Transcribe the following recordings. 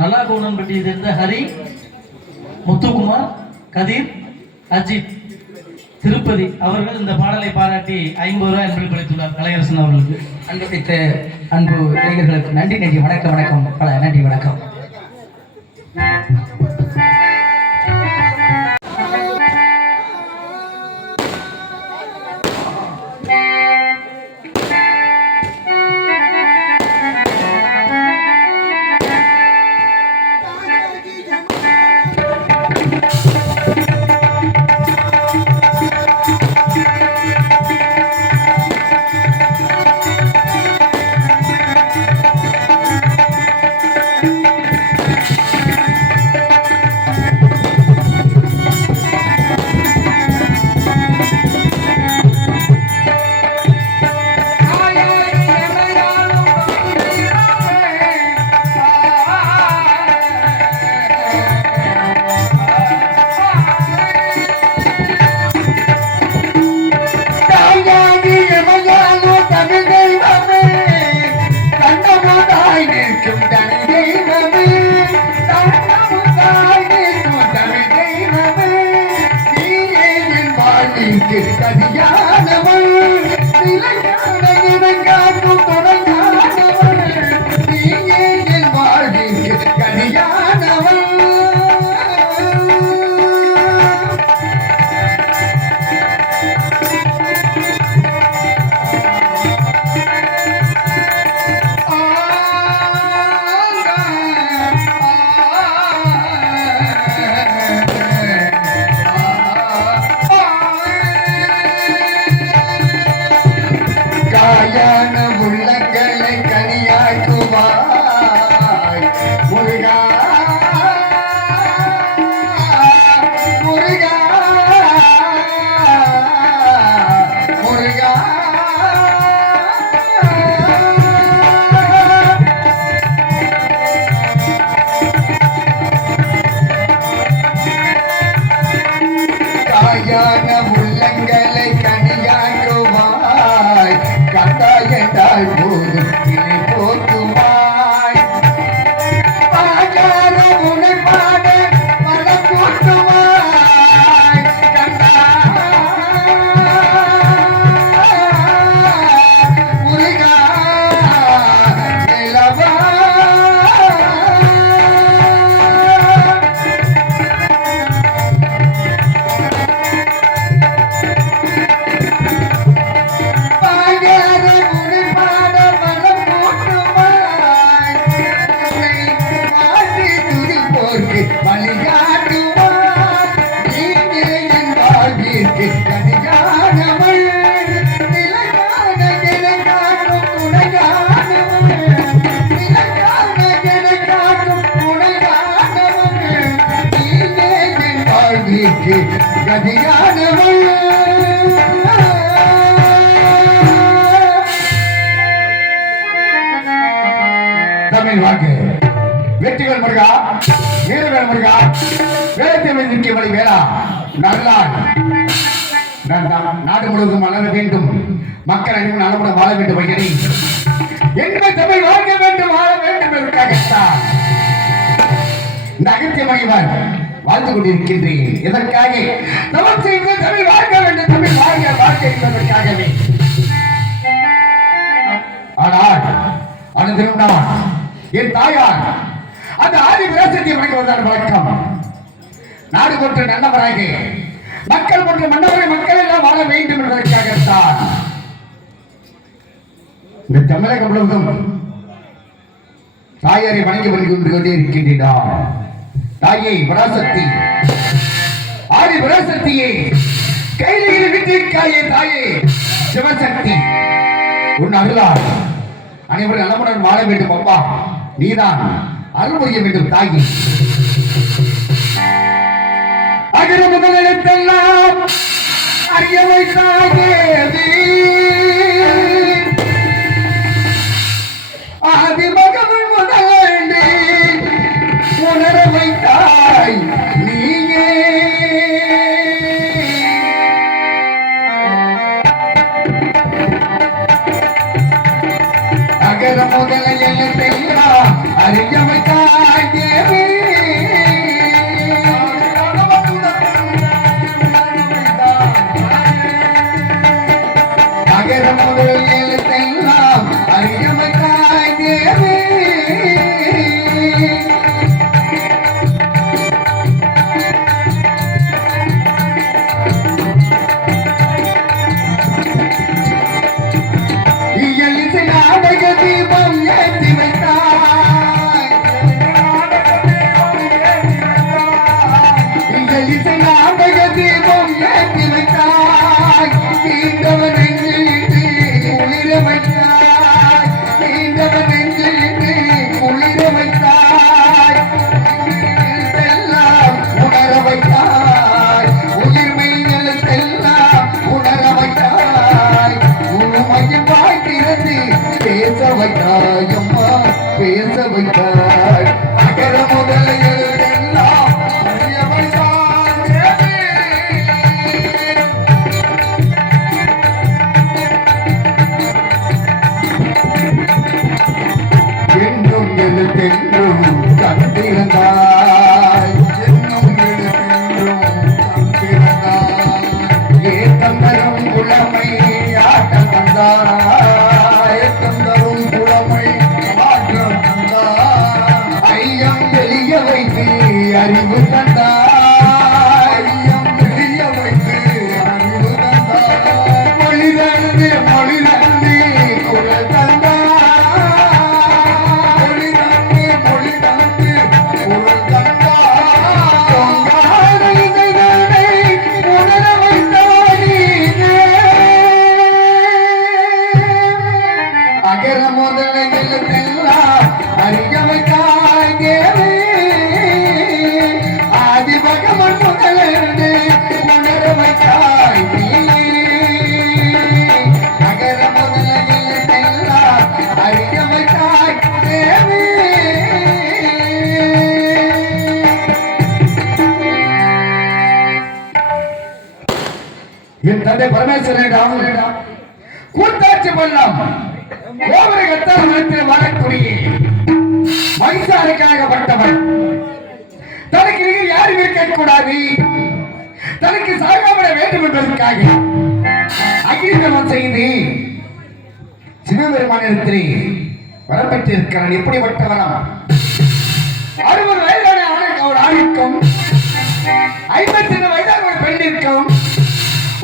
நல்லாகோணம்பட்டியை சேர்ந்த ஹரி, முத்துக்குமார், கதிர், அஜித், திருப்பதி அவர்கள் இந்த பாடலை பாராட்டி 50 ரூபாய் அன்பளிப்பு அளித்துள்ளார் கலையரசன் அவர்களுக்கு. அன்பு பிடித்த அன்பு இளைஞர்களுக்கு நன்றி நன்றி வணக்கம் வணக்கம் பல நன்றி வணக்கம். தமிழ் வாக்கு வெற்றிகள் முருகா, வீரவேல் முருகா, வேலத்தேவன் நிற்கிய வழி வேளா நல்லாள் நாடு முழுவதும் வளர வேண்டும், மக்கள் அனைவரும் நலமுடன் வாழ வேண்டும். வைகரி எங்கே தமிழ் வாழ்க்க வேண்டும், வாழ வேண்டும் என்பதற்காகத்தான் இந்த அகத்திய மகிழ்வார் வாழ்ந்து கொண்டிருக்கின்றேன். எதற்காக தவம் செய்து தமிழ் வாழ்க்க வேண்டும், தமிழ் வாழ்க்கை என்பதற்காகவே. ஆனால் அனுதினம் என் தாயார் அந்த ஆதி விராசத்தை வழங்குவதான வழக்கம். நாடு போன்ற நல்லவராக மக்கள் போன்ற மன்னவரை மக்கள் எல்லாம் வாழ வேண்டும் என்பதற்காகத்தான் இந்த தமிழகம் முழுவதும் தாயாரை வணங்கி வந்து கொண்டே இருக்கின்றார். தாயை பராசக்தி, ஆதி பராசக்தியை கையில் விட்டிருக்காயே தாயே சிவசக்தி, உன் அருளால் அனைவரும் நலமுடன் வாழ வேண்டும். அப்பா நீதான் அருள் புரிய வேண்டும் தாயி. அகில முதலெல்லாம் அறிய வைத்தாயே ஆதி மகன் முதலே உணர வைத்தாய் நீயே. அகர முதல எல்லாம் அறிய வைத்தாயே முதல் எழுத்தெல்லாம் அறியமைத்தாய் தேவி. இயலிசை நாடக தீபம் ஏற்றி வைத்தாய். இயலிசை நாடக தீபம் ஏற்றி வைத்தாய். நீண்டவன் நெஞ்சிலிட்டு குளிர வைத்தாய். நீண்டவன் நெஞ்சிலிட்டு குளிர வைத்தாய். எழுத்தெல்லாம் உணர வைத்தாய். உயிர்மை எழுத்தெல்லாம் உணர வைத்தாய். உண்மையின் வாய் திறந்து பேச வைத்தாய் அம்மா, பேச வைத்தாய். அகர முதல எழுத்தெல்லாம் அறிய வைத்தாய் தேவி. என்னும் எழுத்தென்றும் கண்டிருந்தாய். என்னும் எழுத்தென்றும் கண்டிருந்தாய். ஏக்கம் தரும் புலமை ஆட்டம் தந்தாய். ஏக்கம் தரும் புலமை ஆட்டம் தந்தாய். ஐயம் தெளிய வைத்து அறிவு தந்தாய். ஐயம் தெளிய வைத்து அறிவு தந்தாய். மொழி தந்து குரல் தந்தாய். மொழி தந்து குரல் தந்தாய். பொங்காத இசைகளை உணர வைத்தாய் நீயே. அகர முதல எழுத்தெல்லாம் அறிய வைத்தாய் தேவி. ஆதி பகவன் முதலிருந்து உணர வைத்தாய் நீ. அகர முதல எழுத்தெல்லாம் அறிய வைத்தாய் தேவி. என் தந்தை பரமேஸ்வரனிடம் கூட்டாட்சி பண்ணலாம். கோபுர கட்டால் நிலத்தில் வாழக்கூடிய மகிழ்ச்சாருக்காகப்பட்டவன். தனக்கு நீங்கள் யாரும் இருக்கக்கூடாது, தனக்கு சாகாமட வேண்டும் என்பதற்காக அகிரிதமம் செய்து சிவபெருமானிடத்திலே வரம் பெற்றிருக்கிறான். எப்படிப்பட்ட வரம்? 60 வயதான ஒரு ஆணுக்கும் 52 வயதான ஒரு பெண்ணிற்கும்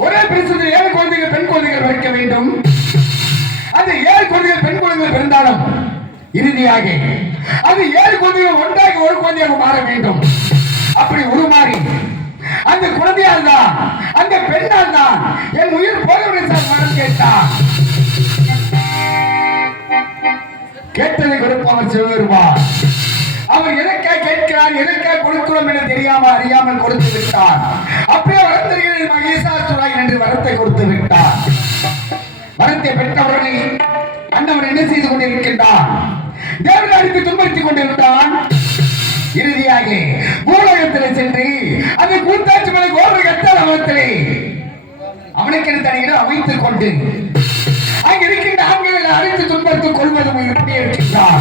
ஒரே பிரசத்தில் 7 குழந்தைகள் பெண் குழந்தைகள் பிறக்க வேண்டும். அந்த 7 குழந்தைகள் பெண் குழந்தைகள் பிறந்தாலும் இறுதியாக அது 7 குழந்தைகள் ஒன்றாக ஒரு குழந்தையாக மாற வேண்டும். அப்படி உருமாறி அந்த குழந்தையால் தான், அந்த பெண்ணால் தான் என் உயிர் போகவில்லை சார் மனம் கேட்டார். கேட்டதை கொடுப்பவர் சிவபெருமான். அவர் எதற்காக கேட்கிறார், எதற்காக கொடுக்கிறோம் என தெரியாமல் அறியாமல் கொடுத்து விட்டார். அப்படியே வரத்தறிகிறது மகேசாசுராய் என்று வரத்தை கொடுத்து விட்டார். வரத்தை பெற்றவுடனே அண்ணவன் என்ன செய்து கொண்டிருக்கின்றான்? தேவனை அடித்து துன்படுத்திக் கொண்டிருந்தான். இறுதியாக பூலோகத்தில் சென்று அந்த கூத்தாட்சி மலை கோபுர கட்டால் அவனத்திலே அவனுக்கு தனியிடம் அமைத்துக் கொண்டு அங்கு இருக்கின்ற ஆண்களை அடித்து துன்பத்துக் கொள்வதும் இப்படியே இருக்கின்றார்.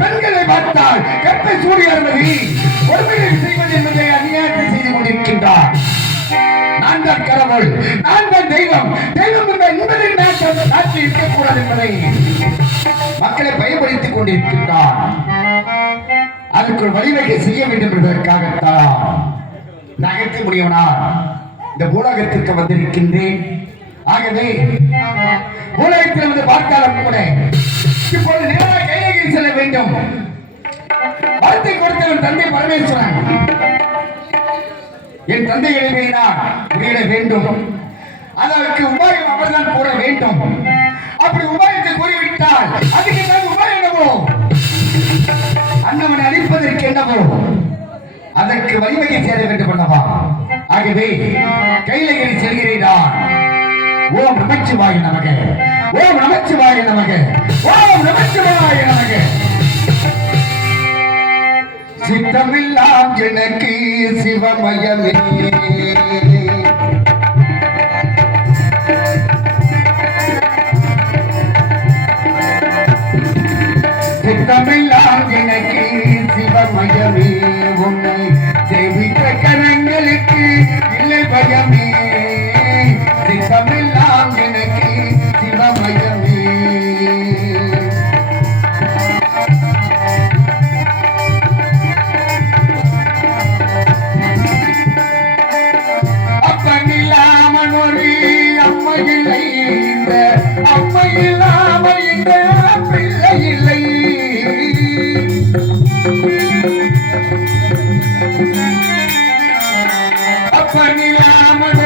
பெண்களை பார்த்தால் கற்பை சூடி வருவது ஒருமையை செய்வது என்பதை அநியாயத்தை செய்து கொண்டிருக்கின்றார். நான் தான் கடவுள், நான் தான் தெய்வம், தெய்வம் என்பதை நாட்டில் இருக்கக்கூடாது என்பதை மக்களை பயன்படுத்திக் கொண்டிருக்கின்றார். அதற்கு ஒரு வழிவகை செய்ய வேண்டும் என்பதற்காகத்தான் நகைக்க முடியவனா இந்த பூலகத்திற்கு வந்திருக்கின்றேன். ஆகவே பூலகத்தில் வந்து பார்த்தாலும் கூட இப்பொழுது நேராக கைலகிரி செல்ல வேண்டும். வரத்தை கொடுத்தவன் தந்தை பரமேஸ்வரன். என் தந்தை எழுதினார் வெளியிட வேண்டும். அதற்கு உபாயம் அவர்தான் கூற வேண்டும். அப்படி உபாயத்தை கூறிவிட்டால் அதுக்கு நான் உபாயம் என்னவோ, அண்ணவனை அழிப்பதற்கு என்னவோ அதற்கு வழிவகை சேர வேண்டும் அல்லவா? ஆகவே கைலகிரி செல்கிறேன். ஓம் நமச்சிவாய நமக, ஓம் நமச்சிவாய நமக, ஓம் நமச்சிவாய நமக. சித்தமில்லாம் எனக்கு சிவமயமே, சித்தமில்லாம் எனக்கு சிவமயமே. உன்னை செவித்த கரங்களுக்கு இல்லை பயமே. சித்தமில்லாம் எனக்கு சிவமயமே. இல்லாமல் இந்த பிள்ளை இல்லை. அப்பன் இல்லாமல்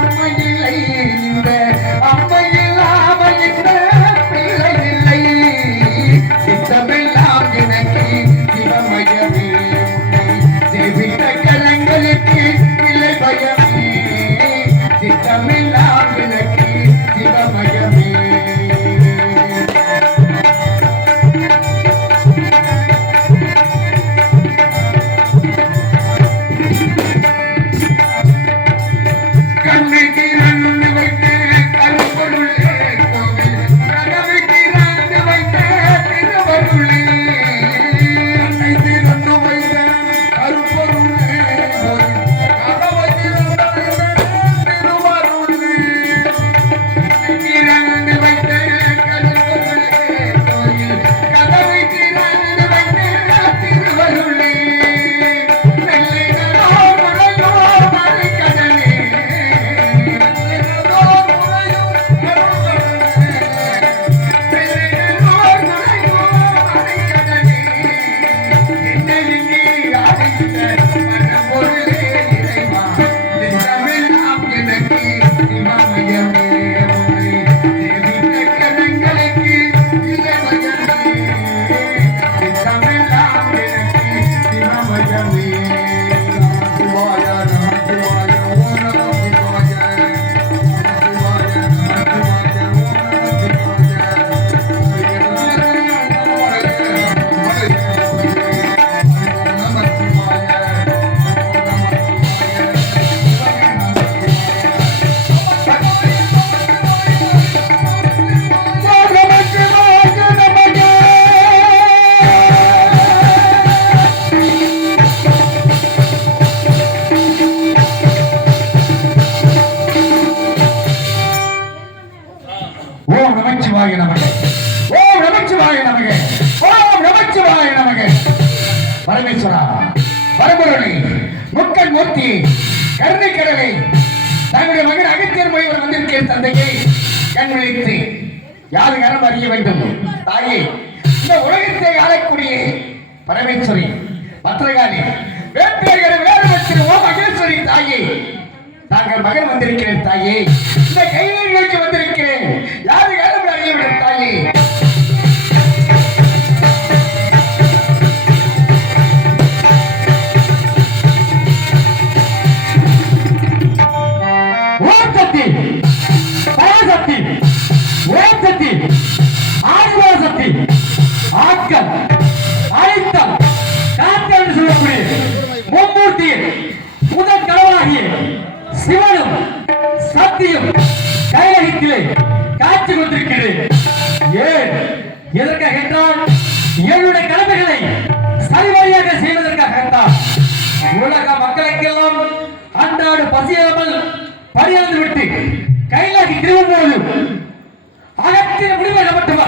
அம்மை இல்லை, இந்த அம்மை இல்லாமல் இந்த பிள்ளை இல்லை. சித்தமெல்லாம் எனக்கு சிவமயமே, ஜெபித்த கரங்களுக்கு இல்லை பயமே. சித்தமெல்லாம் எனக்கு சிவமயமே. ஓம் நமச்சிவாய நமக, ஓம் நமச்சிவாய நமக, ஓம் நமச்சிவாய நமக. பரமேஸ்வரா, பரம்பொருளே, முக்கன் மூர்த்தி, கருணை கடலை, தன்னுடைய மகன் அகத்தியர் முனிவர் வந்திருக்கிற தந்தையை கண் விழித்து யாரு கரம் அறிய வேண்டும். தாயே, இந்த உலகத்தை ஆளக்கூடிய பரமேஸ்வரி, பத்திரகாளி, வேட்டையர்களை வேறு வச்சிரு ஓ மகேஸ்வரி தாயே, தாங்கள் மகன் வந்திருக்கிறேன் தாயே. இந்த கையை நோக்கி வந்திருக்கிறேன். யாரு யாரும் அறியவிடும் தாயே. ஓம் சக்தி, பராசக்தி, ஓம் சக்தி, ஆதிபர சக்தி, ஆக்கல், அழித்தல், காத்தல் என்று சொல்லக்கூடிய மும்மூர்த்தி முதல் கடவுளாகிய சிவனும் சக்தியும் கைலகத்திலே காட்சி கொண்டிருக்கிறது. ஏன் எதற்காக என்றால் என்னுடைய கடமைகளை சரிவழியாக செய்வதற்காக என்றால் உலக மக்களுக்கெல்லாம் அன்றாடு பசியாமல் பணியாந்து விட்டு கைலாகி திரும்பும் போது அகத்திய முடிவை மட்டுமா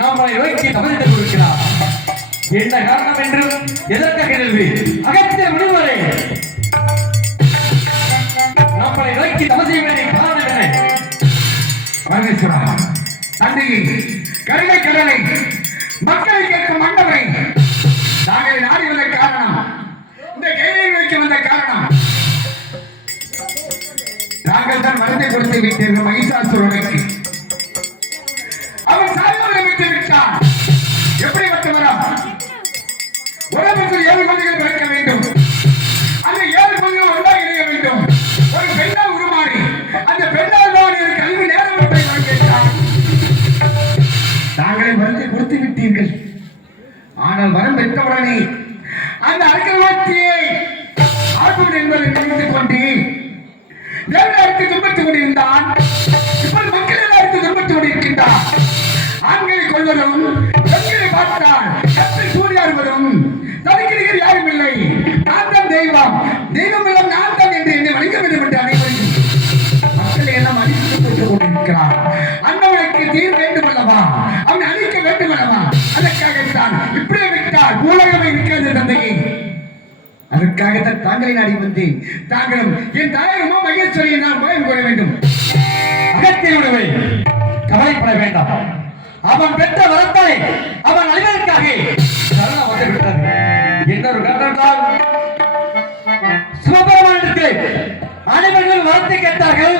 நம்மளை நோக்கி தமிழ்ந்து கொடுக்கிறார். என்ன காரணம் என்று எதற்காக அகத்திய முடிவுரை நம்மளை நோக்கி தவறு செய்ய வேண்டிய காரணம் என்ன? பரமேஸ்வரா, தந்தையை, கருணை கடலை, மக்களை கேட்கும் மண்டபரை தாங்களை நாடி வந்த காரணம், இந்த கையை வைக்க வந்த காரணம், தாங்கள் தான் மருந்தை கொடுத்து விட்டீர்கள் மகிஷாசுரனுக்கு. அவன் சாய்வதை விட்டு விட்டான். எப்படி மட்டும் வரும்? உலகத்தில் 7 குழந்தைகள் பிறக்க வேண்டும். அந்த 7 குழந்தைகள் ஒன்றாக இணைய வேண்டும். ஒரு பெண்ணால் உருமாறி அந்த பெண்ணால் தான் எனக்கு கல்வி நேரம் கேட்டான். தாங்களே மருந்தை கொடுத்து விட்டீர்கள். ஆனால் வரம் பெற்றவுடனே அந்த அரக்கவாத்தியை ஆட்புடன் என்பதை நினைத்துக் கொண்டு தேவனாருக்கு துன்பத்துக் கொண்டிருந்தான். இப்போது மக்கள் எல்லாருக்கும் துன்பத்துக் கொண்டிருக்கின்றான். ஆண்களை கொள்வதும் பெண்களை பார்த்தால் கத்தை சூடியாடுவதும் தடுக்கிறீர்கள் யாரும் இல்லை. நான் தான் தெய்வம், தெய்வம் எல்லாம் நான் தான் என்று என்னை வணிக வேண்டும் என்று அனைவரையும் மக்களை எல்லாம் அழித்துக் கொண்டு கொண்டிருக்கிறான். அண்ணவனுக்கு தீர் வேண்டும் அல்லவா, அவனை அழிக்க வேண்டும் அல்லவா, அதற்காகத்தான் இப்படியே விட்டால் உலகமே இருக்கிறது தந்தையை. அதற்காகத்தான் தாங்களை நாடி வந்தேன். தாங்களும் என் தாயகமோ மகேஸ்வரியை நான் பயம் கொள்ள வேண்டும். அகத்திய உணவை கவலைப்பட வேண்டாம். அவன் பெற்ற வரத்தை அவன் அழிவதற்காக சரணம் வந்து விட்டது. இன்னொரு கண்டென்றால் சிவபெருமானிடத்தில் அனைவர்கள் வரத்தை கேட்டார்கள்.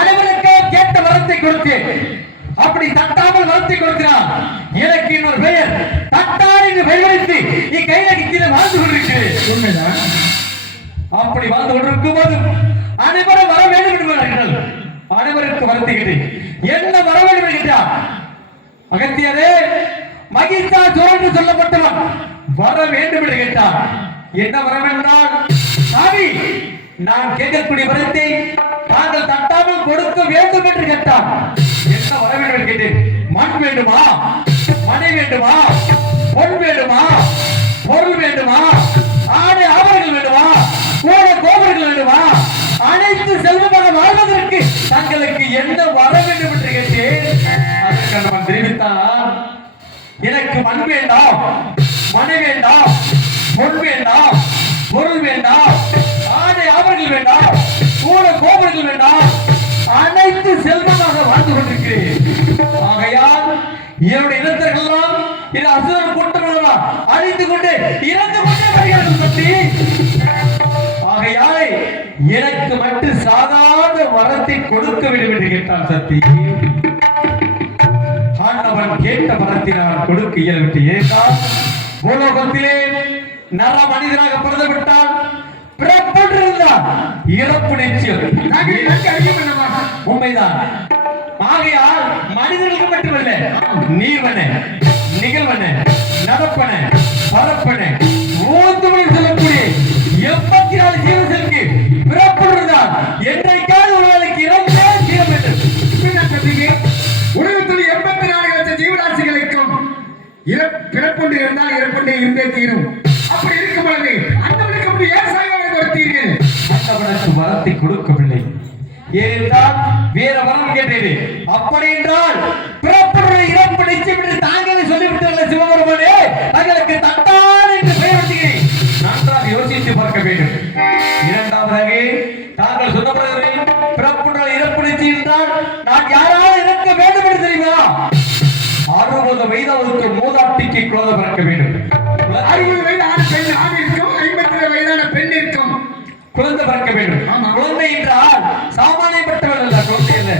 அனைவருக்கும் கேட்ட வரத்தை கொடுத்தேன். அப்படி தட்டாமல் வரத்தை கொடுக்கிறான். எனக்கு இன்னொரு பெயர் தட்டார் என்று பெயர் வைத்து நீ கையில கீழே வாழ்ந்து கொண்டிருக்கிறேன். உண்மைதான். அப்படி வாழ்ந்து கொண்டிருக்கும் போது அனைவரும் வர வேண்டும் என்று அனைவருக்கு வருத்துகிறேன். என்ன வர வேண்டும் என்கிறார் அகத்தியரே. மகிழ்ச்சா சோழன் சொல்லப்பட்டவன் வர வேண்டும் என்று கேட்டார். என்ன வர வேண்டால் சாமி நான் கேட்கக்கூடிய வரத்தை தாங்கள் தட்டாமல் கொடுக்க வேண்டும் என்று கேட்டார். என்ன வர வேண்டும் என்று கேட்டேன். மண் வேண்டுமா, மனை வேண்டுமா, பொன் வேண்டுமா, பொருள் வேண்டுமா, ஆடை ஆபரணங்கள் வேண்டுமா, கோட கோபுரங்கள் வேண்டுமா, அனைத்து செல்வமாக வாழ்வதற்கு தங்களுக்கு என்ன வர வேண்டும் என்று கேட்டேன். அதற்கு அவன் தெரிவித்தான். எனக்கு மண் வேண்டாம், மனை வேண்டாம், பொன் வேண்டாம், பொருள் வேண்டாம், ஆடை ஆபரணங்கள் வேண்டாம், கோட கோபுரங்கள் வேண்டாம், அனைத்து செல்வமாக வாழ்ந்து கொண்டிருக்கிறேன். ஆகையால் என்னுடைய இனத்தர்களெல்லாம் இது அசுரன் கூட்டம் அழிந்து கொண்டு இறந்து கொண்டே வருகிறது சக்தி. ஆகையால் எனக்கு மட்டும் சாதாரண வரத்தை கொடுக்க வேண்டும் என்று கேட்டான் சக்தி. ஆண்டவன் கேட்ட வரத்தை நான் கொடுக்க இயலவிட்டு ஏற்றால் பூலோகத்திலே நர மனிதனாக பிறந்து விட்டால் பிறப்பென்றிருந்தால் இறப்பு நிச்சயம். உண்மைதான். ஆகையால் மனிதர்களுக்கு மட்டுமல்ல நீர்வன நிகழ்வன நடப்பன பரப்பன ஓந்துமை சொல்லக்கூடிய 84 ஜீவர்களுக்கு பிறப்பென்றிருந்தால் என்றைக்காவது ஒரு நாளைக்கு இறந்தே தீர வேண்டும். உலகத்தில் 84 லட்சம் ஜீவராசிகளுக்கும் பிறப்புண்டு இருந்தால் இறப்புண்டே இருந்தே தீரும். அப்படி இருக்கும் பொழுது அந்தவனுக்கு அப்படி ஏன் சாய்வாக கொடுத்தீர்கள்? அந்தவனுக்கு வரத்தை கொடுக்கவில்லை. ஏனென்றால் வேற வரம் கேட்டது. அப்படி என்றால் பிறப்புடைய இறப்பு நிச்சயம் என்று தாங்களே சொல்லிவிட்டார்கள். சிவபெருமானே தங்களுக்கு தட்டான் என்று பெயர் வைக்கிறேன். நன்றாக யோசித்து பார்க்க வேண்டும். இரண்டாவதாக தாங்கள் சொன்னபடி பிறப்புடைய இறப்பு நிச்சயம் என்றால் நான் யாராவது இறக்க வேண்டும் என்று தெரியுமா? 60 வயதாவதுக்கு மூதாட்டிக்கு குழந்தை பிறக்க வேண்டும். 60 வயதான பெண் ஆணிற்கும் 52 வயதான பெண்ணிற்கும் குழந்தை பிறக்க வேண்டும். குழந்தை என்றால் சாமானியப்பட்டவள் அல்ல. குழந்தை அல்ல.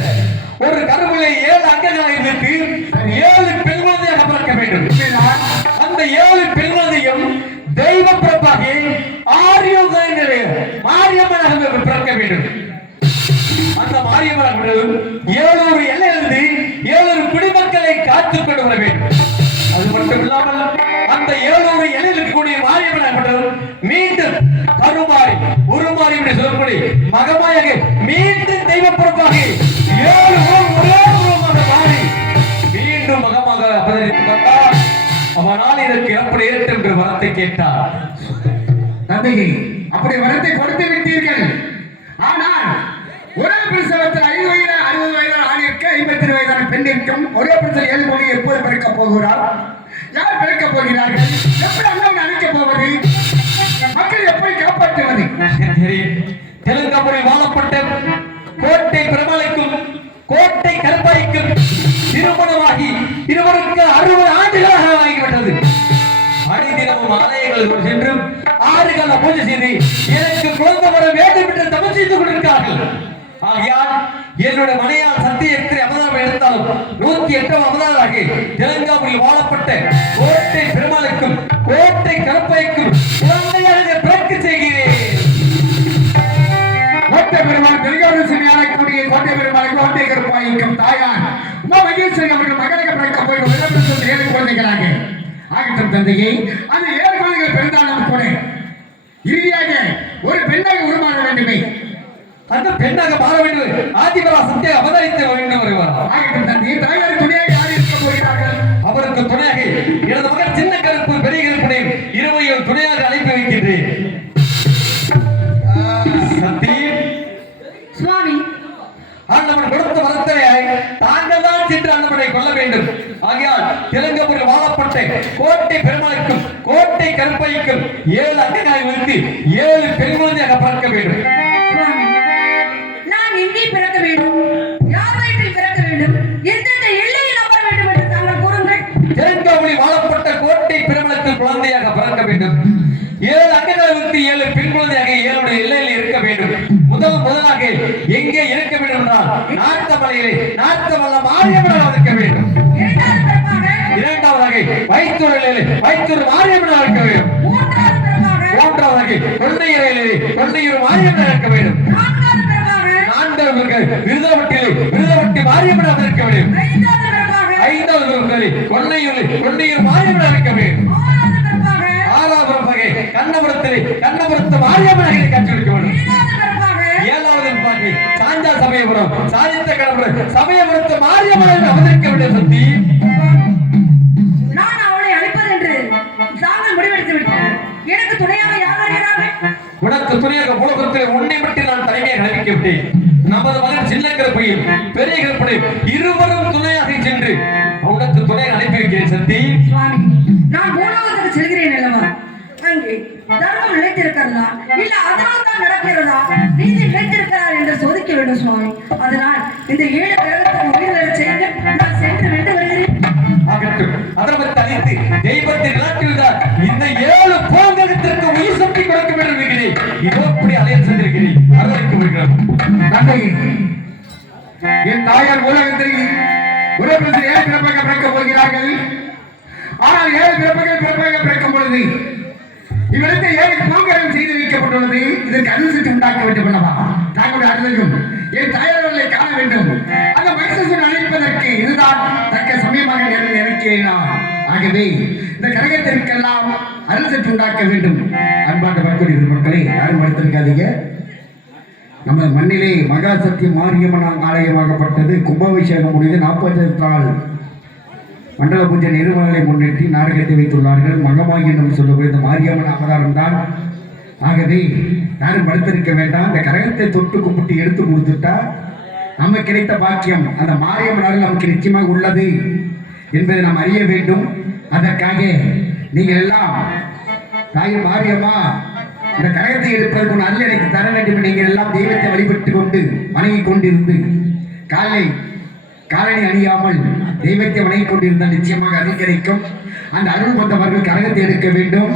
ஒரு கருவிலே 7 அங்கங்கள் இருக்கு. 7 பெண் குழந்தையாக பிறக்க வேண்டும். அந்த 7 பெண் குழந்தையும் தெய்வ பிறப்பாக மாரியம்மனாக பிறக்க வேண்டும். அந்த மாரியம்மன் 7 எல்லையிலிருந்து 7 குடிமக்களை காத்துக் கொண்டு வர வேண்டும். அது மட்டும் இல்லாமல் அந்த 7 எல்லையில் இருக்கக்கூடிய மாரியம்மன் மீண்டும் கருமாறி உருமாறி என்று சொல்லக்கூடிய மகமாயாக மீண்டும் தெய்வ பொறுப்பாக 7 ஒரே உருவமாக மாறி மீண்டும் மகமாக அவதரித்து வந்தார். அவனால் இதற்கு எப்படி ஏற்று என்று வரத்தை கேட்டார். தந்தையை அப்படி வரத்தை கொடுத்து விட்டீர்கள். ஆனால் ஒரே பிரசவத்தில் 5 வயது 60 வயதான ஆணிற்கு 52 வயதான பெண்ணிற்கும் ஒரே பிரசவத்தில் 7 மொழி எப்போது பிறக்க போகிறார்? யார் பிறக்க போகிறார்கள்? எப்படி அண்ணன் அழைக்க போவது? மக்கள் எப்படி காப்பாற்றுவது? தெலுங்காபுரில் வாழப்பட்ட கோட்டை பெருமாளைக்கும் கோட்டை கருப்பாய்க்கும் திருமணமாகி இருவருக்கு 60 ஆண்டுகளாக ஆகிவிட்டது. அடிதினமும் ஆலயங்கள் சென்று 6 கால பூஜை செய்து எனக்கு குழந்தை வர வேண்டும் என்று தவம் செய்து கொண்டிருக்கிறார்கள். ஆகையால் என்னுடைய மனையால் சத்தியத்திரை அவதாரம் எடுத்தாலும் 108 அவதாரமாக தெலுங்காபுரியில் வாழப்பட்ட கோட்டை பெருமாளுக்கும் கோட்டை கருப்பைக்கும் குழந்தையாக பிறக்க செய்கிறேன். கோட்டை பெருமாள் தெலுங்காபுரி கோட்டை பெருமாள் கோட்டை கருப்பாய்க்கும் தாயார் மகேஸ்வரி அவர்கள் மகளாக பிறக்க போய் 7 குழந்தைகளாக ஆகட்டும் தந்தையை. அந்த 7 குழந்தைகள் பிறந்தாலும் கூட இறுதியாக ஒரு பெண்ணாக உருமாற வேண்டுமே. அந்த பெண்ணாக மாற வேண்டும். ஆதிபரா சத்திய அவதரித்து வேண்டும் வருவார். ஆகட்டும் தந்தையை. தாயார் துணையாக யார் இருக்க போகிறார்கள்? அவருக்கு துணையாக எனது மகன் சின்ன கருப்பு பெரிய கருப்பனை இருவையும் துணையாக அழைப்பு வைக்கின்றேன். சத்தி சுவாமி ஆண்டவன் கொடுத்த வரத்தை தாங்கள் தான் சென்று ஆண்டவனை கொல்ல வேண்டும். ஆகையால் தெலுங்காபுரியில் வாழப்பட்ட கோட்டை பெருமாளுக்கும் கோட்டை கருப்பைக்கும் 7 அங்கங்களை வைத்து 7 பெண் குழந்தையாக பிறக்க வேண்டும். நான் எங்கே பிறக்க வேண்டும்? யார் வயிற்றில் பிறக்க வேண்டும்? குழந்தையாக பிறக்க வேண்டும். 7 அங்கங்களை வைத்து 7 பெண் குழந்தையாக 7 எல்லையில் இருக்க வேண்டும். முதலாக எங்கே இருக்க வேண்டும் என்றால் நார்த்தமலையிலே நார்த்தமல்ல மாரியம்மனாக இருக்க வேண்டும். இரண்டாவதாக வைத்தூர் மாரியம்மனாக இருக்க வேண்டும். மூன்றாவதாக கொண்டையூர் மாரியம்மனாக இருக்க வேண்டும். நான்காவது விருதவட்டி மாரியம்மனாக இருக்க வேண்டும். ஐந்தாவது கொண்டையூர் மாரியம்மனாக இருக்க வேண்டும். ஆறாவது கண்ணபுரத்து மாரியம்மனாக காட்சியளிக்க வேண்டும். ஏழாவது சாஞ்சா சமயபுரம் சாதித்த கடவுள் சமயபுரத்து மாரியம்மனாக அவதரிக்க வேண்டும். சக்தி நான் அவளை அழைப்பது என்று தாங்கள் முடிவெடுத்து விட்டேன். எனக்கு துணையாக யார் வருகிறார்கள்? உனக்கு துணையாக உலகத்தில் உன்னை மட்டும் நான் தலைமையாக அறிவிக்க விட்டேன். நமது மகன் சின்ன கருப்பையும் பெரிய கருப்பையும் இருவரும் துணையாக சென்று உனக்கு துணையாக அனுப்பி வைக்கிறேன். சக்தி சுவாமி, நான் பூலோகத்துக்கு செல்கிறேன் அல்லவா? அங்கே தர்மம் நிலைத்திருக்கிறதா இல்ல அதனால் தான் நடக்கிறதா, நீதி நிலைத்திருக்கிறார் என்று சோதிக்க வேண்டும் சுவாமி. அதனால் இந்த 7 கிரகத்துக்கு உயிர்களை செய்து நான் சென்று விட்டு வருகிறேன். அதர்மத்தை அழித்து தெய்வத்தை நிலத்தில்தான் இந்த 7 போங்கத்திற்கு உயிர் சக்தி கொடுக்க வேண்டும் என்கிறேன். இதோ இப்படி அலைய சென்றிருக்கிறேன். அறுவடைக்கு வருகிறேன். நன்றி. என் தாயார் உலகத்தில் 7 பிறப்பாக பிறக்கப் போகிறார்கள். ஆனால் 7 பிறப்பாக பிறக்கும் பொழுது இவருக்கு 7 பூங்கரம் செய்து வைக்கப்பட்டுள்ளது. இதற்கு அனுசரித்து உண்டாக்க வேண்டும் அல்லவா? தாங்களுடைய அருளையும் என் தாயார்களை காண வேண்டும். அந்த மைசூர் அழைப்பதற்கு இதுதான் தக்க சமயமாக நினைக்கிறேன். ஆகவே இந்த கரகத்திற்கெல்லாம் அனுசரித்து உண்டாக்க வேண்டும். அன்பான பக்தர்கள் மக்களே, யாரும் படுத்திருக்காதீங்க. நம்ம மண்ணிலே மகாசக்தி மாரியம்மன் ஆலயமாகப்பட்டது. கும்பாபிஷேகம் முடிந்து 40 நாள் மண்டல பூஜை நிறுவனங்களை முன்னிட்டு நாடகத்தை வைத்துள்ளார்கள். மகமாகி என்று சொல்லக்கூடிய இந்த மாரியம்மன் அவதாரம் தான். ஆகவே யாரும் படுத்திருக்க வேண்டாம். இந்த கரகத்தை தொட்டு கும்பிட்டு எடுத்து கொடுத்துட்டா நம்ம கிடைத்த பாக்கியம் அந்த மாரியம்மன் நமக்கு நிச்சயமாக உள்ளது என்பதை நாம் அறிய வேண்டும். அதற்காக நீங்கள் எல்லாம் தாய் மாரியம்மா இந்த கரகத்தை எடுப்பதற்கு ஒரு அருள் எனக்கு தர வேண்டும். நீங்கள் எல்லாம் தெய்வத்தை வழிபட்டு கொண்டு வணங்கி கொண்டிருந்து காலணி அணியாமல் தெய்வத்தை வணங்கி கொண்டிருந்தால் நிச்சயமாக அருள் கிடைக்கும். அந்த அருள் கொண்டவர்கள் கரகத்தை எடுக்க வேண்டும்.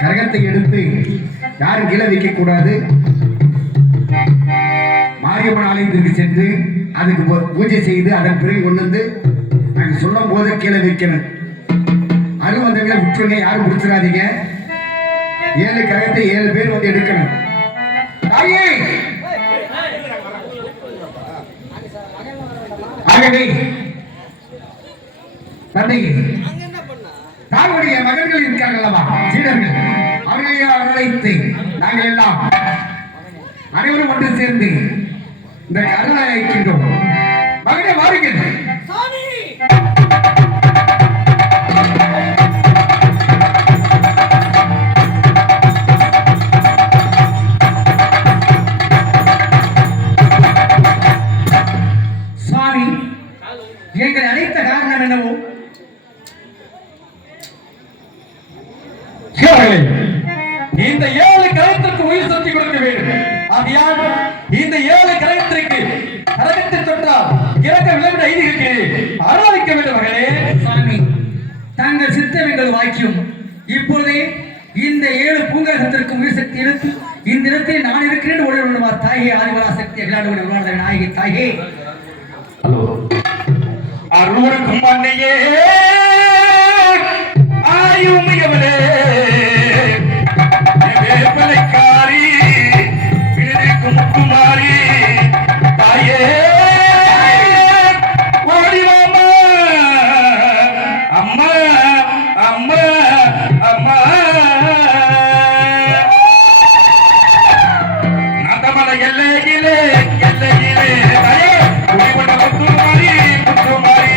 கரகத்தை எடுத்து யாரும் கீழே வைக்கக்கூடாது. மாரியம்மன் ஆலயத்திற்கு சென்று அதுக்கு பூஜை செய்து அதன் பிறகு கொண்டு வந்து நாங்கள் சொல்லும் போது கீழே வைக்கணும். அருள் வந்தவங்களை விட்டுருங்க, யாரும் முடிச்சிடாதீங்க. 7 கரகத்தை 7 பேர் வந்து எடுக்கணும். தாயே ஆகவே தந்தை தாங்களுடைய மகன்கள் இருக்கார்களவா சீடர்கள், அவர்களை அழைத்து நாங்கள் எல்லாம் அனைவரும் ஒன்று சேர்ந்து இந்த அருளை அழைக்கின்றோம். மகனே வாருங்கள். சுவாமி, எங்களை அழைத்த காரணம் என்னவோ? இந்த 7 கரகத்திற்கு உயிர் சக்தி கொடுக்க வேண்டும். ஆகையால் இந்த 7 கரகத்திற்கு கரகத்தை தொட்டால் இறக்க விளைவிட ஐதீகத்தை அனுமதிக்க வேண்டும். மகளே சுவாமி, தாங்கள் சித்தம் எங்கள் வாக்கியம். இப்பொழுதே இந்த 7 பூங்கரகத்திற்கு உயிர் சக்தி எடுத்து இந்த இடத்தில் நான் இருக்கிறேன் உடனே தாயே ஆதிபரா சக்தி விளையாடுவது நாயகி தாயே. ஹலோ அருளுக்கும் அன்னையே ஆயுமையவளே வேப்பலைக்காரி விழுக்கும் முக்குமாரி தாயே ஓடிவாமா அம்மா அம்மா அம்மா நாதமல எல்லையிலே தாயே குடிபட்ட முத்துமாரி முத்துமாரி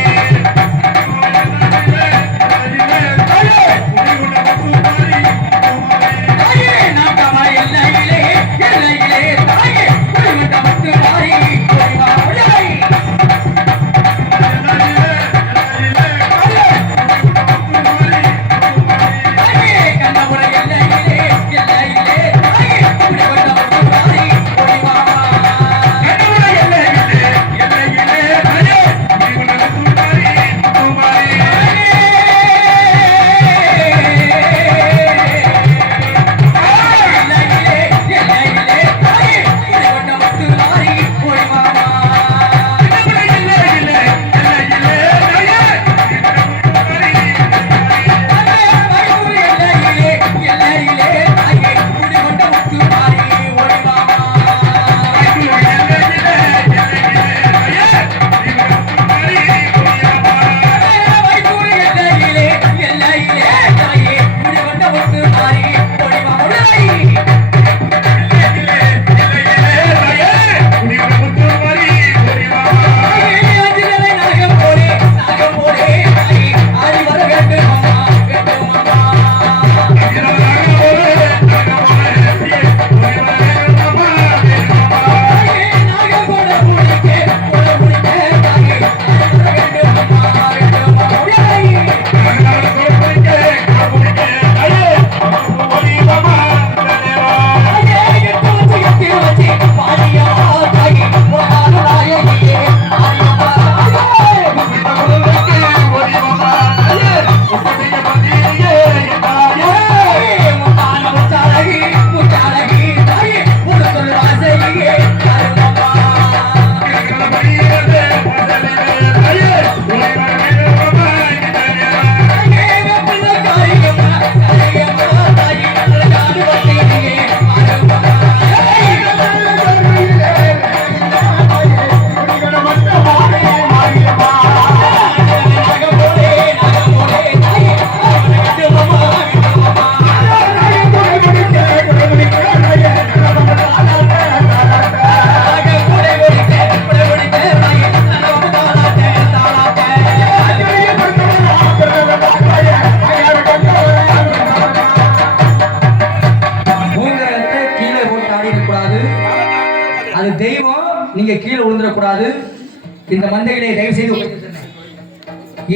இந்த மந்தைகளை தயவு செய்து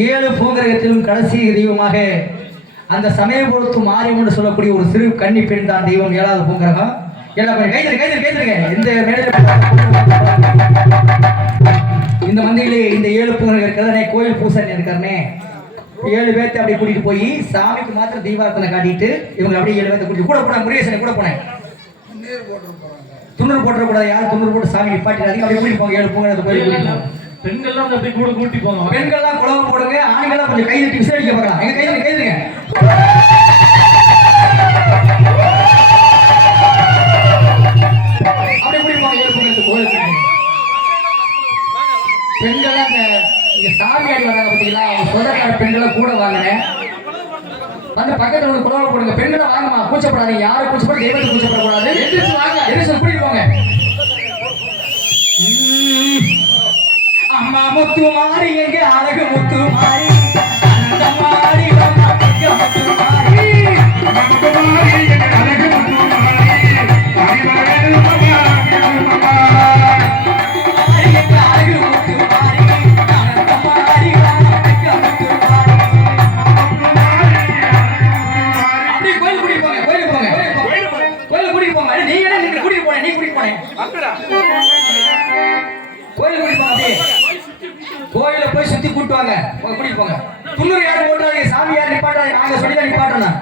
7 பூங்கரகத்திலும் கடைசி தெய்வமாக அந்த சமயபுரத்து மாரியம் என்று சொல்லக்கூடிய ஒரு சிறு கன்னி பெண் தான் தெய்வம் 7வது பூங்கரகம். எல்லாம் கைதருங்க இந்த மேடையில் இந்த மந்தையிலே இந்த 7 பூங்கரகம் இருக்கிறதே கோயில் பூசன் இருக்காருனே 7 பேர்த்தை அப்படியே கூட்டிட்டு போய் சாமிக்கு மாத்திரம் தீபாரத்தனை காட்டிட்டு இவங்க அப்படியே 7 பேர்த்தை கூட்டிட்டு கூட போனேன் முருகேசனை கூட போனேன். துண்ணூறு போட்டுறக்கூடாது, யாரும் துண்ணூறு போட்டு சாமி நிப்பாட்டிடாதீங்க. அப்படியே கூட்டிட்டு போங்க 7 பூங்கரகத்தை கோயில் கூட்டிட்டு பெண்கள்லாம் அப்படி கூட கூட்டி போங்க. பெண்கள்லாம் குழம்பு போடுங்க, ஆண்கள்லாம் கொஞ்சம் கை தட்டி விசாரிக்க பார்க்கலாம். எங்க கைதுங்க அப்படியே கூட்டிட்டு போங்க 7 பூங்கரகத்தை கோயிலுக்கு. பெண்கள்லாம் இங்க சாமி ஆடி வராங்க பார்த்தீங்களா, அவங்க சொந்தக்கார பெண்களை கூட வாங்கினேன் வந்து பக்கத்துல ஒரு குழம்பு போடுங்க. பெண்களை வாங்கம்மா, கூச்சப்படாதீங்க. யாரும் கூச்சப்பட தெய்வத்தை கூச்சப்படக்கூடாது. எதிர்த்து கூட்டிட்டு போங்க. அம்மா முத்து மாறி எங்க அழகு முத்து மாறி அந்த மாறி முத்து மாறி அழகு முத்து மாறி அழகு முத்து மாறி அந்த மாறி அப்படி கோயில் கூட்டிட்டு போங்க. கோயில் கூட்டிட்டு போங்க. நீங்க கூட்டிட்டு போனேன், நீ கூட்டிட்டு போனேன் கோயில் கூட்டிட்டு போங்க. கோயில போய் சுத்தி கூட்டு வாங்க, கூட்டிட்டு போங்க. துண்ணூறு யாரும் போட்டாங்க, சாமி யாரும் நிப்பாட்டாங்க, நாங்க சொல்லிதான் நிப்பாட்டணும்.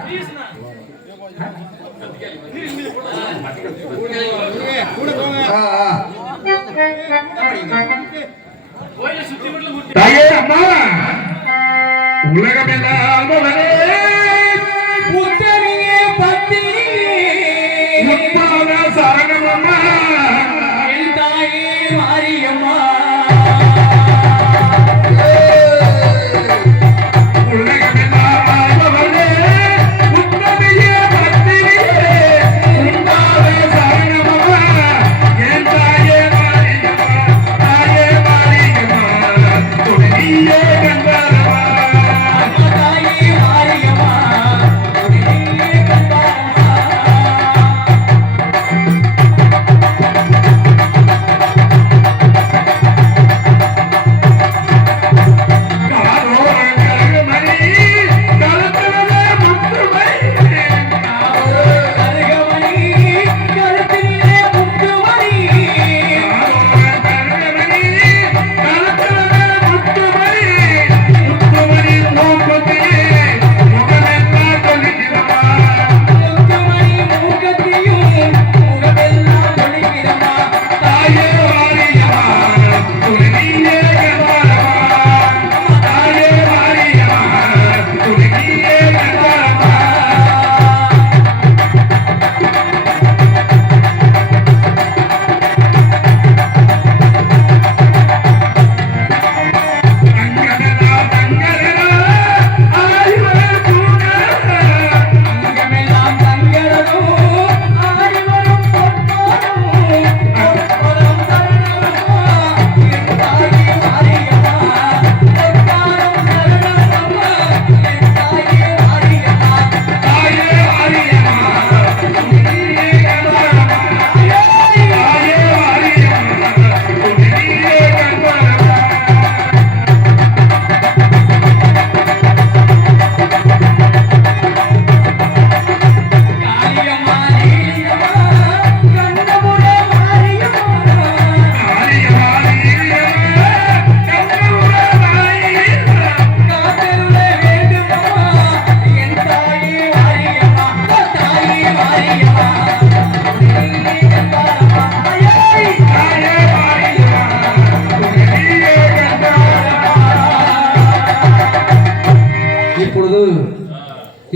உலகமெல்லாம் புத்தனியே பத்தி சரணமம்மா என் தாயே மாரியம்மா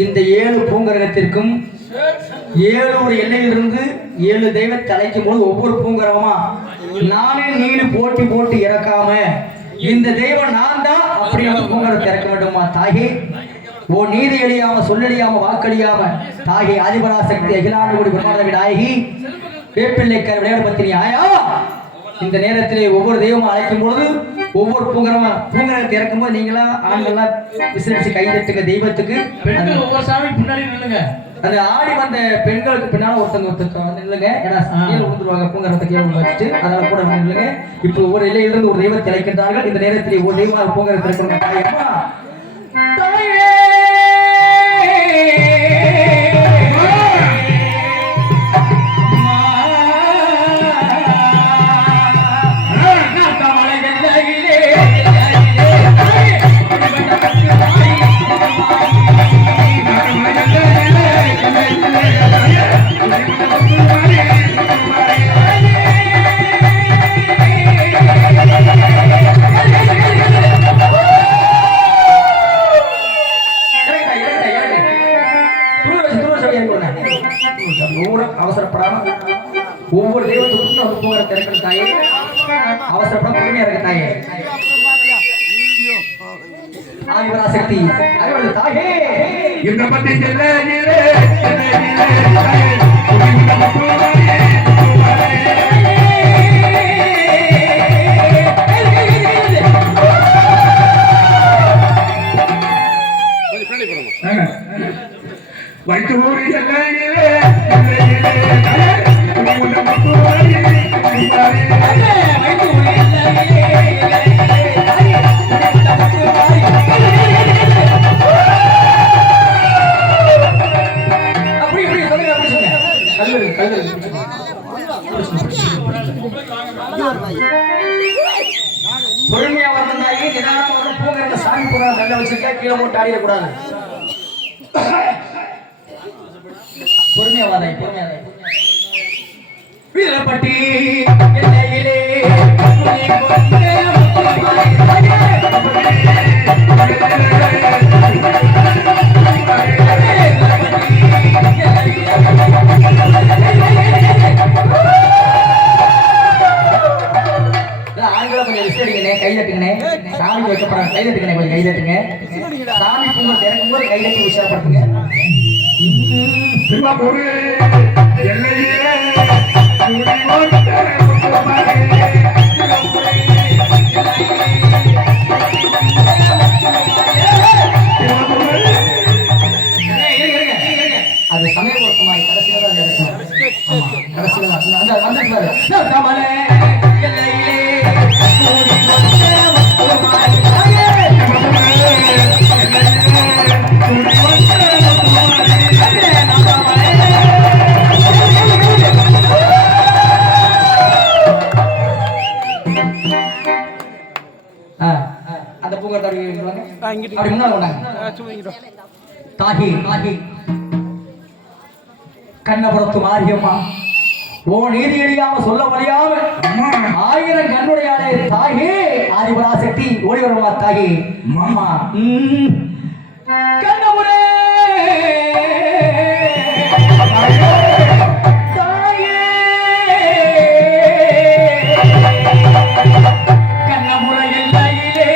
இந்த 7 பூங்கரகத்திற்கும் 7 எல்லையிலிருந்து 7 தெய்வத்தை அழைக்கும் போது ஒவ்வொரு பூங்கரகமா நானே நீடு போட்டி இறக்காம இந்த தெய்வம் நான் தான் அப்படி பூங்கரகத்தை இறக்க வேண்டுமா தாயே. ஓ நீதி எழியாம சொல்லழியாம வாக்களியாம தாயே ஆதிபராசக்தி அகிலாண்டுகுடி பிரம்மாண்ட நாயகி வேப்பிள்ளைக்கார் விளையாடு பத்தினி ஆயா. இந்த நேரத்திலே ஒவ்வொரு தெய்வமும் அழைக்கும் பொழுது ஒவ்வொரு பூங்கரத்தை இறக்கும்போது நீங்களா ஆண்கள்லாம் விசிலடிச்சு கை தட்டுங்க தெய்வத்துக்கு. பெண்கள் ஒவ்வொரு சாமி பின்னாடி நில்லுங்க. அந்த ஆடி வந்த பெண்களுக்கு பின்னால ஒருத்தங்க வந்து நில்லுங்க. ஏன்னா கீழே விழுந்துருவாங்க பூங்கரத்தை கீழே வச்சுட்டு, அதனால கூட நில்லுங்க. இப்போ ஒவ்வொரு இலையிலிருந்து ஒரு தெய்வத்தை அழைக்கின்றார்கள். இந்த நேரத்தில் ஒரு தெய்வம் பூங்கரத்தை இருக்கணும். தாயே அவசரப்படாம ஒவ்வொரு தெய்வத்துக்கும் ஒரு பூங்கரத்தை இருக்கிற தாயே, அவசரப்பட பொறுமையா இருக்க தாயே. ஆதிபராசக்தி அருள் தாயே இந்த பத்தி வைத்து ஊரில் பொறுமையா வந்தாயே நிதானமாக பூங்கரத்தை சாமி பூங்கரை நல்ல வச்சிருக்கா, கீழே போட்டு ஆடிடக்கூடாது. பொறுமையா வாதாய், பொறுமையா வீரப்பட்டி எல்லையிலே ஆண்களை கொஞ்சம் விசிலடிங்கண்ணே, கை தட்டுங்கண்ணே. சாமி வைக்கப்படுறாங்க, கை தட்டுங்கண்ணே, கொஞ்சம் கை தட்டுங்க. சாமி பூங்கரை இறக்கும் போது கை தட்டி உற்சாகப்படுத்துங்க. சிவபுரி எல்லையிலே அது சமயபுரத்துமாய் கடைசியில தான் இருக்கும். கடைசியில அந்த வந்துட்டு கமலே எல்லையிலே அந்த பூங்கரத்தை அப்படி முன்னாடி கொண்டாங்க. தாகி கண்ணபுரத்து மாரியம்மா ஓ நீதி எளியாம சொல்ல முடியாம 1000 கண்ணுடையாளே தாகி ஆதிபராசக்தி ஓடி வருவா தாகி மாமா கண்ணபுரே தாயே கண்ணபுர எல்லையிலே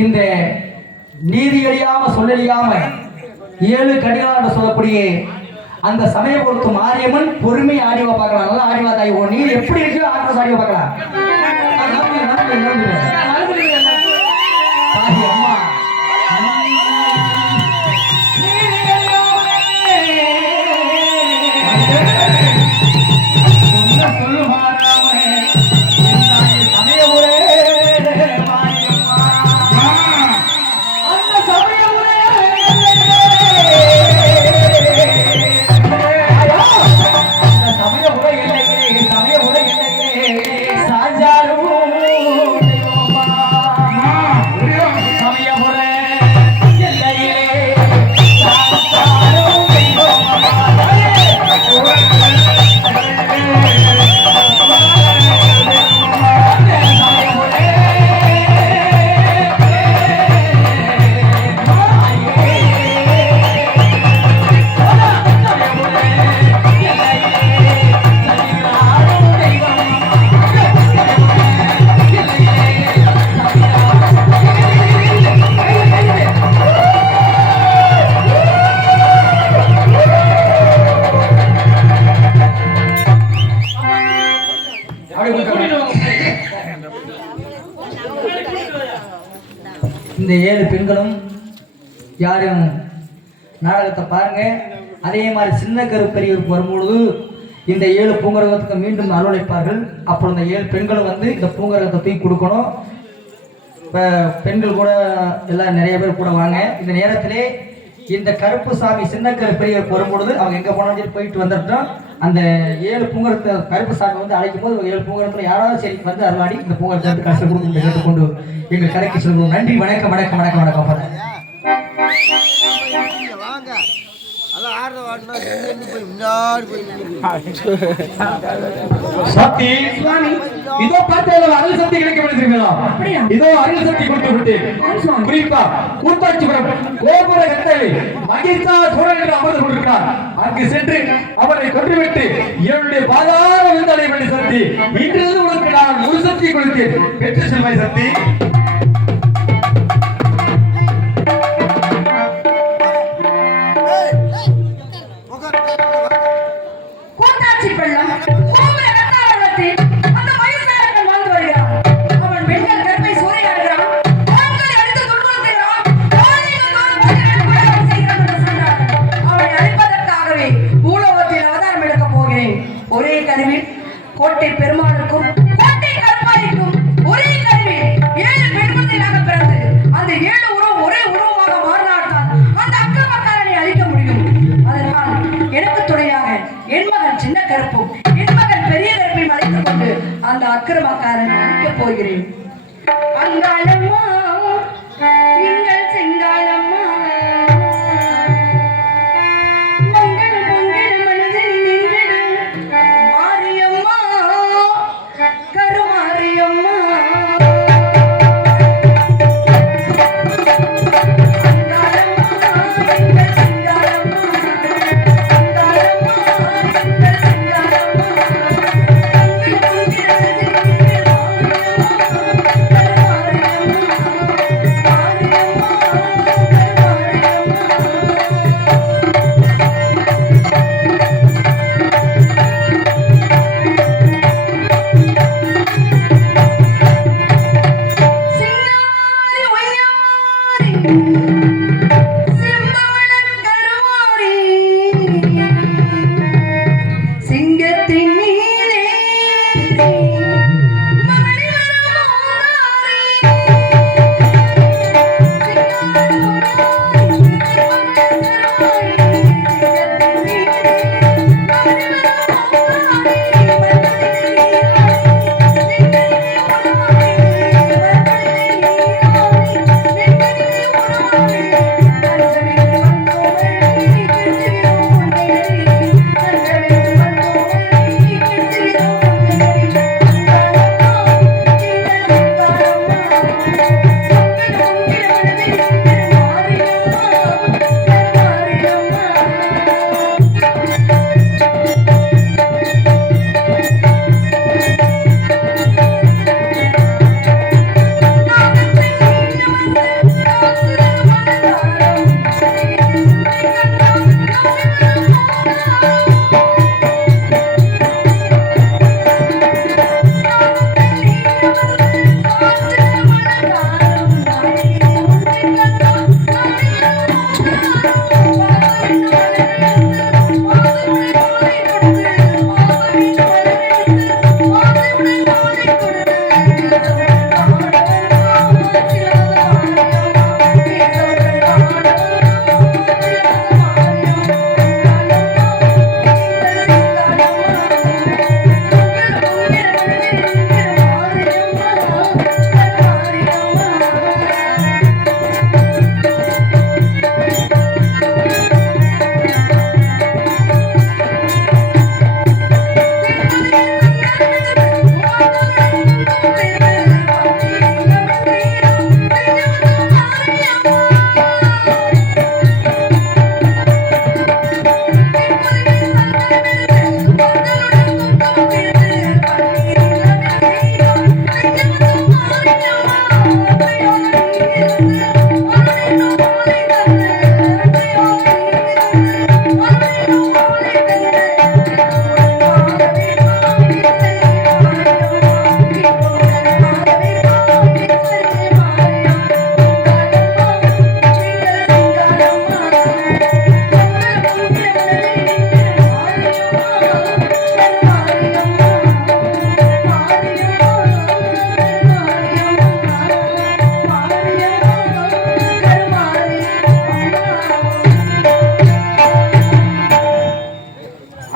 இந்த நீதி அழியாம சொல்லலியாம 7 கடிகாரம் சொல்லக்கூடிய அந்த சமயபுரத்து மாரியம்மன் பொறுமை ஆடிவா பார்க்கலாம். நல்லா ஆடிவா தாய், ஓ நீர் எப்படி இருக்கோ ஆட்ரஸ் ஆடிவா பார்க்கலாம். தாய் அம்மா இந்த 7 பெண்களும் யாரும் நாடகத்தை பாருங்க. அதே மாதிரி சின்ன கருப்பெரியவருக்கு வரும்பொழுது இந்த 7 பூங்கரகத்துக்கு மீண்டும் அலுவலிப்பார்கள். அப்புறம் இந்த 7 பெண்களும் வந்து இந்த பூங்கரகத்தை தூக்கி கொடுக்கணும். இப்போ பெண்கள் கூட எல்லாம் நிறைய பேர் கூட வாங்க. இந்த நேரத்திலே இந்த கருப்பு சாமி சின்ன கருப்பெரியவருக்கு வரும்பொழுது அவங்க எங்கே போனாலும் போயிட்டு வந்துட்டோம். அந்த 7 பூங்கரத்தை கருப்பு சாமி வந்து அழைக்கும் போது 7 பூங்கரத்தில் யாராவது சரி வந்து அருளாடி இந்த பூங்கரத்தை வந்து கஷ்டம் கொடுத்து கேட்டுக்கொண்டு எங்கள் கரைக்கு சொல்லுவோம். நன்றி, வணக்கம் வணக்கம் வணக்கம் வணக்கம். சக்தி இதோ பார்த்தேன் அருள் சக்தி கிடைக்கப்பட்டிருக்கிறதா? இதோ அருள் சக்தி கொடுத்து விட்டு குறிப்பா கூத்தாட்சிபுரம் கோபுர கட்டளை மகிழ்ச்சா சோழன் என்று அமர்ந்து கொண்டிருக்கிறார். அங்கு சென்று அவரை கொன்றுவிட்டு என்னுடைய பாதார விருந்தடை வேண்டி சக்தி இன்றிலிருந்து உனக்கு நான் ஒரு சக்தி கொடுத்து பெற்று செல்வாய் சக்தி. கோட்டை பெருமாளுக்கும் கோட்டை கருப்பாய்க்கும் ஒரே கருவி 7 பெண் குழந்தைகளாக பிறந்து அந்த 7 உறவு ஒரே உறவாக மாறினால்தான் அந்த அக்கிரமக்காரனை அழிக்க முடியும். அதனால் எனக்கு துணையாக என் மகன் சின்ன கருப்பும் என் மகன் பெரிய கருப்பையும் அழைத்துக் கொண்டு அந்த அக்கிரமக்காரனை அழிக்கப் போகிறேன். அங்காளம்மா எங்கள் செங்காளம்மா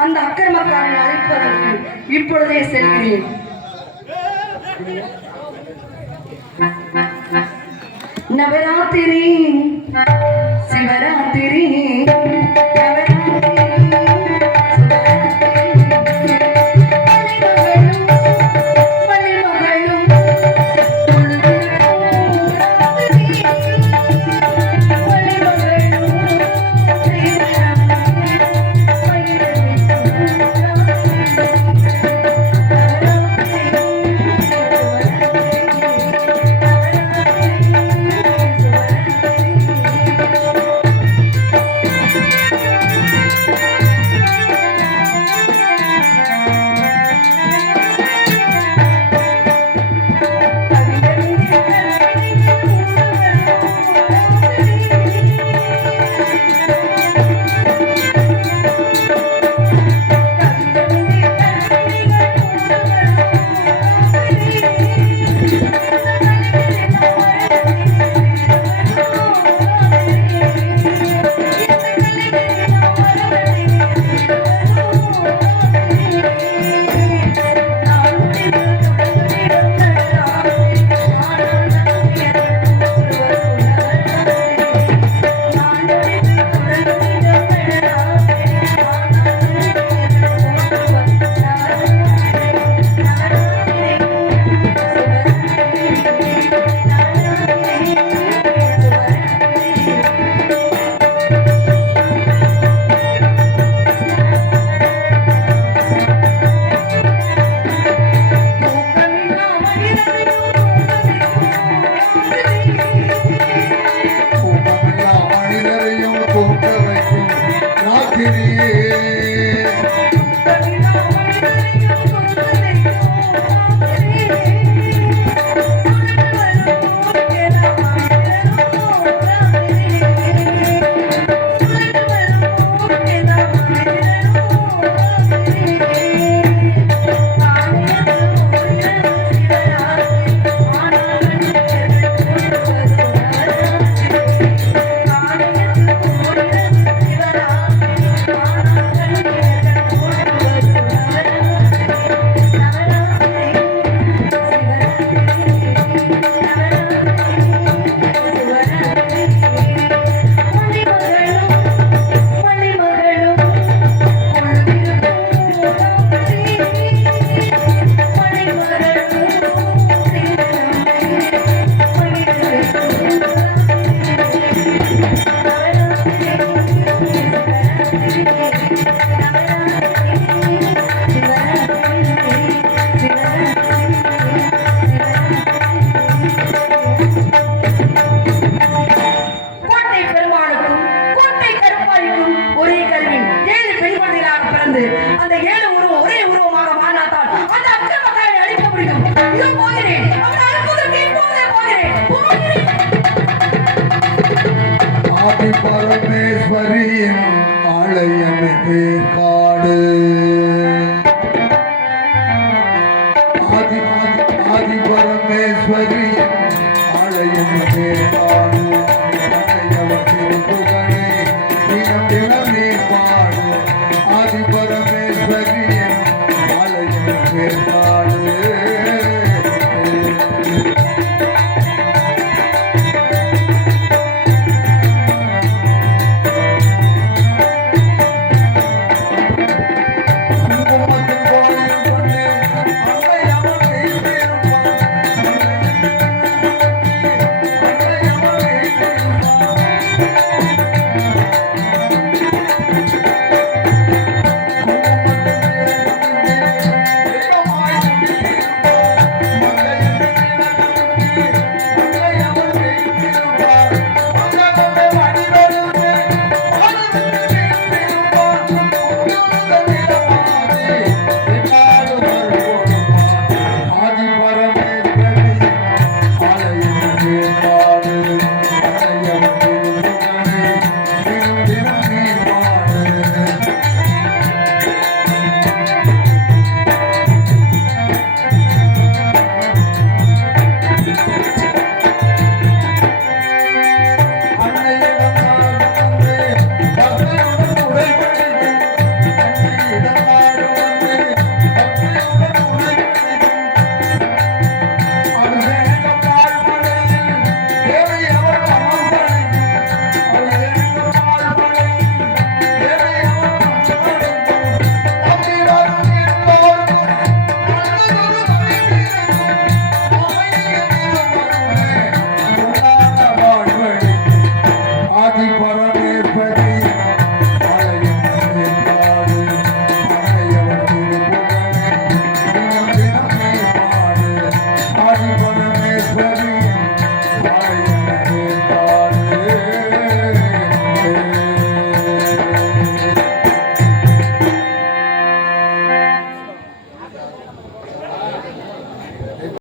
அந்த அக்கிரமக்காரனை அழைப்பதற்கு இப்பொழுதே செல்கிறேன். நவராத்திரி சிவராத்திரி பரமேஸ்வரியின் ஆலயமிகு காடு ஆதி பரமேஸ்வரியின் ஆலயமிகு காடு அடையவர் திருப்புகழை தினம் தினம் நீ பாடு ஆதி பரமேஸ்வரியின் ஆலயமிகு காடு